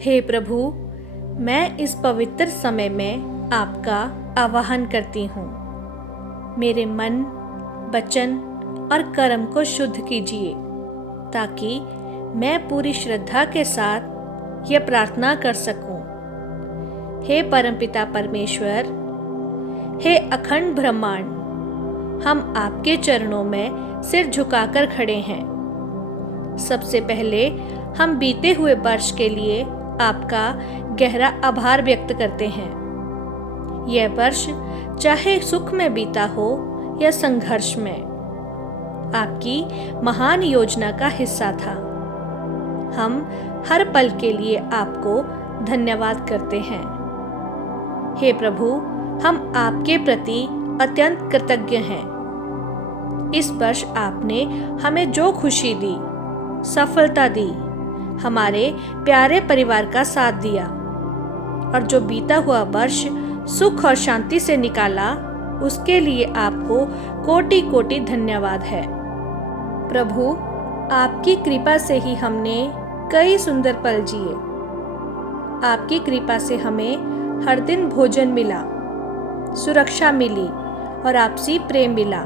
हे प्रभु, मैं इस पवित्र समय में आपका आवाहन करती हूँ। मेरे मन, वचन और कर्म को शुद्ध कीजिए, ताकि मैं पूरी श्रद्धा के साथ यह प्रार्थना कर सकूं। हे परमपिता परमेश्वर, हे अखंड ब्रह्मांड, हम आपके चरणों में सिर झुकाकर खड़े हैं। सबसे पहले हम बीते हुए वर्ष के लिए आपका गहरा आभार व्यक्त करते हैं। यह वर्ष चाहे सुख में बीता हो या संघर्ष में, आपकी महान योजना का हिस्सा था। हम हर पल के लिए आपको धन्यवाद करते हैं। हे प्रभु, हम आपके प्रति अत्यंत कृतज्ञ हैं। इस वर्ष आपने हमें जो खुशी दी, सफलता दी, हमारे प्यारे परिवार का साथ दिया और जो बीता हुआ वर्ष सुख और शांति से निकाला, उसके लिए आपको कोटि कोटि धन्यवाद है। प्रभु, आपकी कृपा से ही हमने कई सुंदर पल जिए। आपकी कृपा से हमें हर दिन भोजन मिला, सुरक्षा मिली और आपसी प्रेम मिला।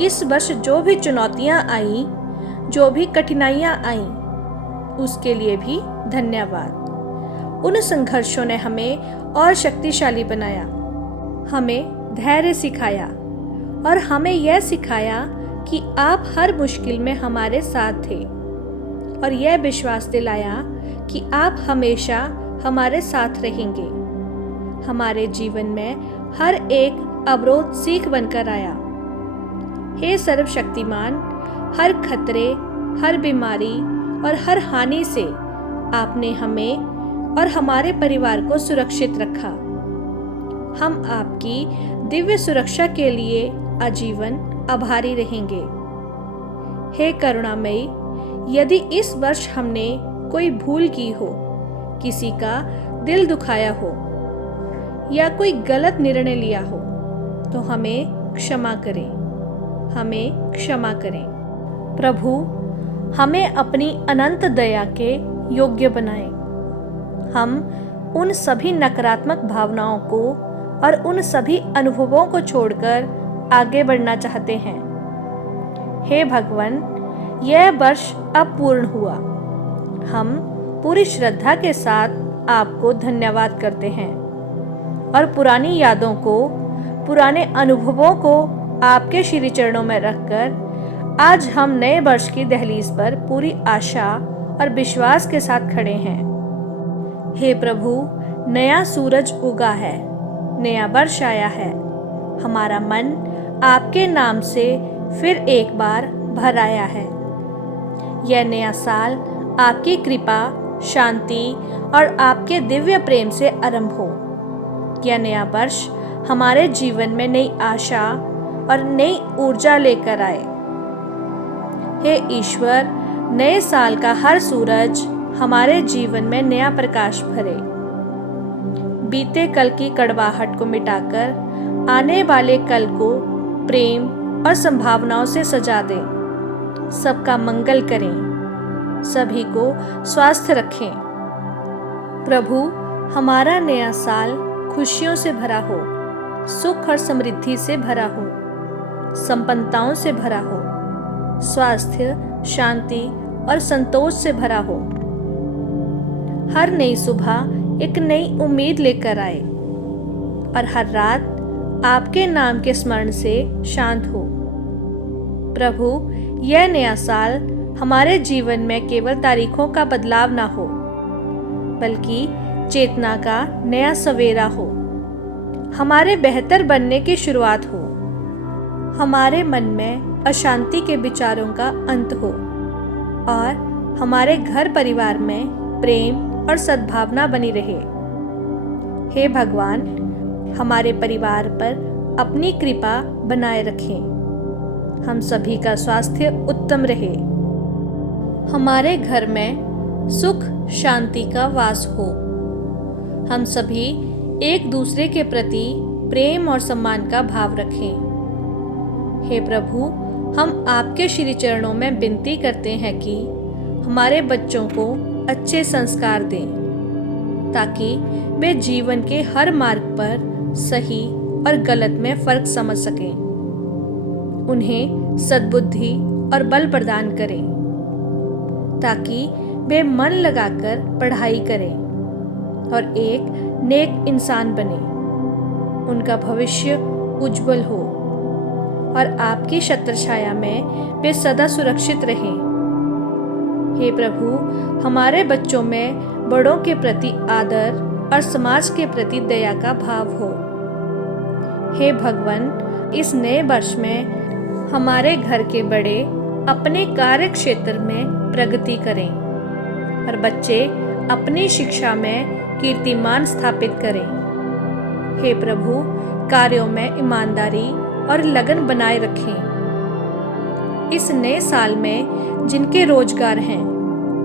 इस वर्ष जो भी चुनौतियां आईं, जो भी कठिनाइयां आईं, उसके लिए भी धन्यवाद। उन संघर्षों ने हमें और शक्तिशाली बनाया, हमें धैर्य सिखाया और हमें यह सिखाया कि आप हर मुश्किल में हमारे साथ थे, और यह विश्वास दिलाया कि आप हमेशा हमारे साथ रहेंगे। हमारे जीवन में हर एक अवरोध सीख बनकर आया। हे सर्वशक्तिमान, हर खतरे, हर बीमारी और हर हानि से आपने हमें और हमारे परिवार को सुरक्षित रखा। हम आपकी दिव्य सुरक्षा के लिए आजीवन आभारी रहेंगे। हे करुणामयी, यदि इस वर्ष हमने कोई भूल की हो, किसी का दिल दुखाया हो या कोई गलत निर्णय लिया हो, तो हमें क्षमा करें, हमें क्षमा करें। प्रभु, हमें अपनी अनंत दया के योग्य बनाएं। हम उन सभी नकारात्मक भावनाओं को और उन सभी अनुभवों को छोड़कर आगे बढ़ना चाहते हैं। हे भगवान, यह वर्ष अब पूर्ण हुआ। हम पूरी श्रद्धा के साथ आपको धन्यवाद करते हैं और पुरानी यादों को, पुराने अनुभवों को आपके श्री चरणों में रखकर आज हम नए वर्ष की दहलीज पर पूरी आशा और विश्वास के साथ खड़े हैं। हे प्रभु, नया सूरज उगा है, नया वर्ष आया है। हमारा मन आपके नाम से फिर एक बार भर आया है। यह नया साल आपकी कृपा, शांति और आपके दिव्य प्रेम से आरंभ हो। यह नया वर्ष हमारे जीवन में नई आशा और नई ऊर्जा लेकर आए। हे ईश्वर, नए साल का हर सूरज हमारे जीवन में नया प्रकाश भरे। बीते कल की कड़वाहट को मिटाकर आने वाले कल को प्रेम और संभावनाओं से सजा दें। सबका मंगल करें, सभी को स्वस्थ रखें। प्रभु, हमारा नया साल खुशियों से भरा हो, सुख और समृद्धि से भरा हो, संपन्नताओं से भरा हो, स्वास्थ्य, शांति और संतोष से भरा हो। हर नई सुबह एक नई उम्मीद लेकर आए और हर रात आपके नाम के स्मरण से शांत हो। प्रभु, यह नया साल हमारे जीवन में केवल तारीखों का बदलाव ना हो, बल्कि चेतना का नया सवेरा हो। हमारे बेहतर बनने की शुरुआत हो। हमारे मन में अशांति के विचारों का अंत हो और हमारे घर परिवार में प्रेम और सद्भावना बनी रहे। हे भगवान, हमारे परिवार पर अपनी कृपा बनाए रखें। हम सभी का स्वास्थ्य उत्तम रहे। हमारे घर में सुख शांति का वास हो। हम सभी एक दूसरे के प्रति प्रेम और सम्मान का भाव रखें। हे प्रभु, हम आपके श्री चरणों में विनती करते हैं कि हमारे बच्चों को अच्छे संस्कार दें, ताकि वे जीवन के हर मार्ग पर सही और गलत में फर्क समझ सकें। उन्हें सद्बुद्धि और बल प्रदान करें ताकि वे मन लगाकर पढ़ाई करें और एक नेक इंसान बने। उनका भविष्य उज्जवल हो और आपकी छत्रछाया में वे सदा सुरक्षित रहें। हे प्रभु, हमारे बच्चों में बड़ों के प्रति आदर और समाज के प्रति दया का भाव हो। हे भगवान, इस नए वर्ष में हमारे घर के बड़े अपने कार्य क्षेत्र में प्रगति करें और बच्चे अपनी शिक्षा में कीर्तिमान स्थापित करें। हे प्रभु, कार्यों में ईमानदारी और लगन बनाए रखें। इस नए साल में जिनके रोजगार हैं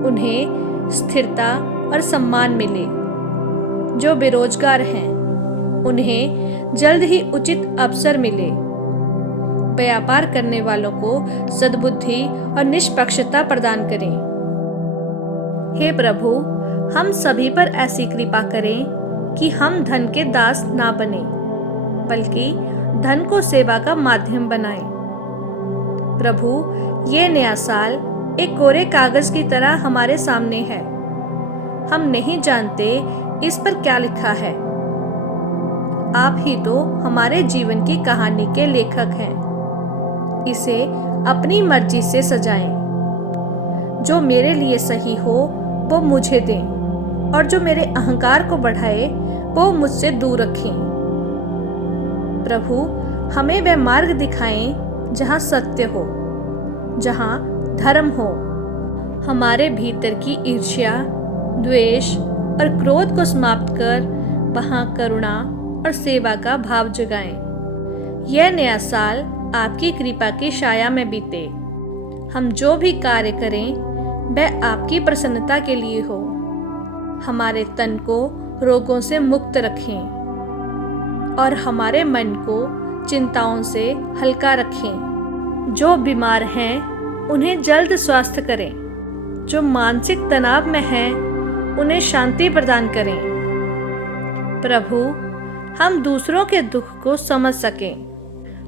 उन्हें स्थिरता और सम्मान मिले। जो बेरोजगार हैं उन्हें जल्द ही उचित अवसर मिले। व्यापार करने वालों को सद्बुद्धि और निष्पक्षता प्रदान करें। हे प्रभु, हम सभी पर ऐसी कृपा करें कि हम धन के दास ना बने, बल्कि धन को सेवा का माध्यम बनाएं। प्रभु, ये नया साल एक कोरे कागज की तरह हमारे सामने है। हम नहीं जानते इस पर क्या लिखा है। आप ही तो हमारे जीवन की कहानी के लेखक हैं। इसे अपनी मर्जी से सजाएं। जो मेरे लिए सही हो वो मुझे दें और जो मेरे अहंकार को बढ़ाए वो मुझसे दूर रखें। प्रभु, हमें वह मार्ग दिखाएं जहाँ सत्य हो, जहाँ धर्म हो। हमारे भीतर की ईर्ष्या, द्वेष और क्रोध को समाप्त कर वहाँ करुणा और सेवा का भाव जगाएं। यह नया साल आपकी कृपा की छाया में बीते। हम जो भी कार्य करें वह आपकी प्रसन्नता के लिए हो। हमारे तन को रोगों से मुक्त रखें और हमारे मन को चिंताओं से हल्का रखें। जो बीमार हैं उन्हें जल्द स्वस्थ करें। जो मानसिक तनाव में हैं उन्हें शांति प्रदान करें। प्रभु, हम दूसरों के दुख को समझ सकें।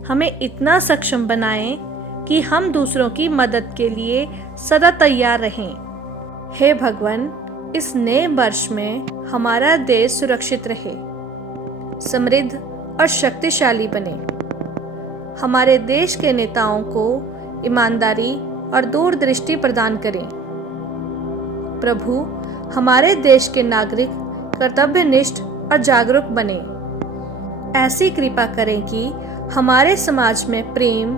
हमें इतना सक्षम बनाएं कि हम दूसरों की मदद के लिए सदा तैयार रहें। हे भगवान, इस नए वर्ष में हमारा देश सुरक्षित रहे, समृद्ध और शक्तिशाली बने। हमारे देश के नेताओं को ईमानदारी और दूरदृष्टि प्रदान करें। प्रभु, हमारे देश के नागरिक कर्तव्यनिष्ठ और जागरूक बने। ऐसी कृपा करें कि हमारे समाज में प्रेम,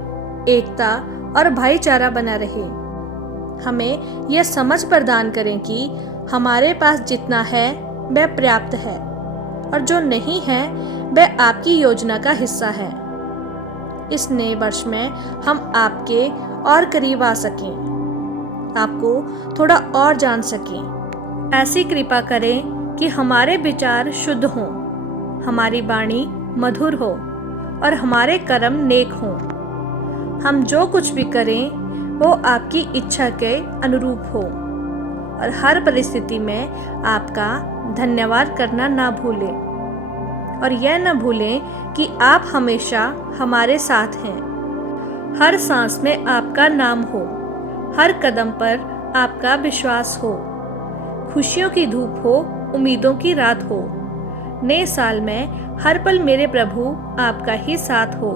एकता और भाईचारा बना रहे। हमें यह समझ प्रदान करें कि हमारे पास जितना है वह पर्याप्त है और जो नहीं है वह आपकी योजना का हिस्सा है। इस नए वर्ष में हम आपके और करीब आ सकें, आपको थोड़ा और जान सकें। ऐसी कृपा करें कि हमारे विचार शुद्ध हों, हमारी वाणी मधुर हो और हमारे कर्म नेक हों। हम जो कुछ भी करें वो आपकी इच्छा के अनुरूप हो और हर परिस्थिति में आपका धन्यवाद करना ना भूलें। और यह न भूलें कि आप हमेशा हमारे साथ हैं। हर सांस में आपका नाम हो, हर कदम पर आपका विश्वास हो। खुशियों की धूप हो, उम्मीदों की रात हो। नए साल में हर पल मेरे प्रभु आपका ही साथ हो।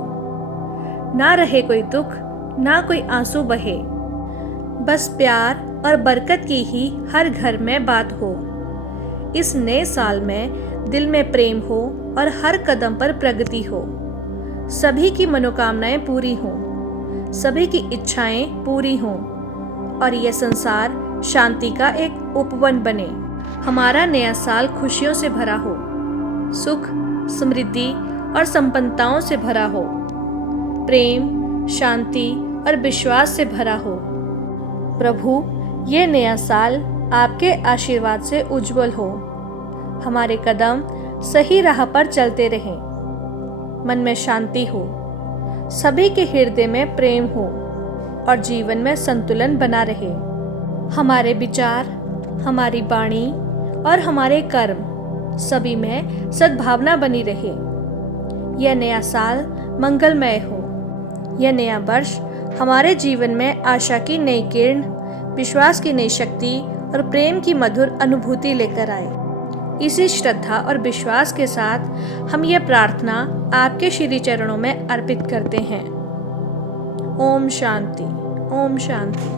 ना रहे कोई दुख, ना कोई आंसू बहे, बस प्यार और बरकत की ही हर घर में बात हो। इस नए साल में दिल में प्रेम हो और हर कदम पर प्रगति हो। सभी की मनोकामनाएं पूरी हों, सभी की इच्छाएं पूरी हों और यह संसार शांति का एक उपवन बने। हमारा नया साल खुशियों से भरा हो, सुख, समृद्धि और संपन्नताओं से भरा हो, प्रेम, शांति और विश्वास से भरा हो। प्रभु, ये नया साल आपके आशीर्वाद से उज्जवल हो। हमारे कदम सही राह पर चलते रहें, मन में शांति हो, सभी के हृदय में प्रेम हो और जीवन में संतुलन बना रहे। हमारे विचार, हमारी वाणी और हमारे कर्म सभी में सद्भावना बनी रहे। यह नया साल मंगलमय हो। यह नया वर्ष हमारे जीवन में आशा की नई किरण, विश्वास की नई शक्ति और प्रेम की मधुर अनुभूति लेकर आए। इसी श्रद्धा और विश्वास के साथ हम यह प्रार्थना आपके श्री चरणों में अर्पित करते हैं। ओम शांति। ओम शांति।